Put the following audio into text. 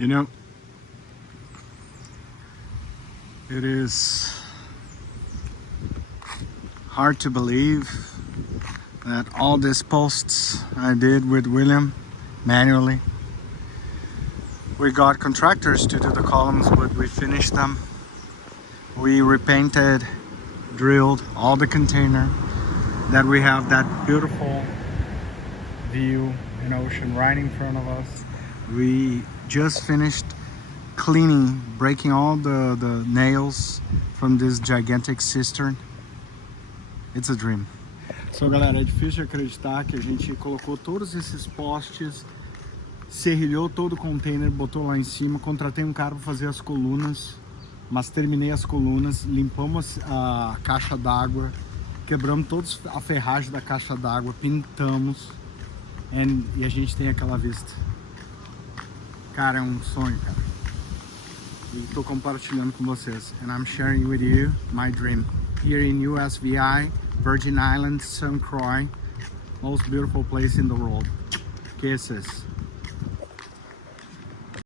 You know, it is hard to believe that all these posts I did with William manually. We got contractors to do the columns, but we finished them. We repainted, drilled all the container. That we have that beautiful view and ocean right in front of us. We just finished cleaning, breaking all the nails from this gigantic cistern. It's a dream. So galera, é difícil de acreditar que a gente colocou todos esses postes, serrilhou todo o container, botou lá em cima, contratei um cara para fazer as colunas, mas terminei as colunas, limpamos a caixa d'água, quebramos todos a ferragem da caixa d'água, pintamos e a gente tem aquela vista. Cara, é um sonho, cara. E tô compartilhando com vocês. And I'm sharing with you my dream. Here in USVI, Virgin Islands, Coix, most beautiful place in the world. Kisses.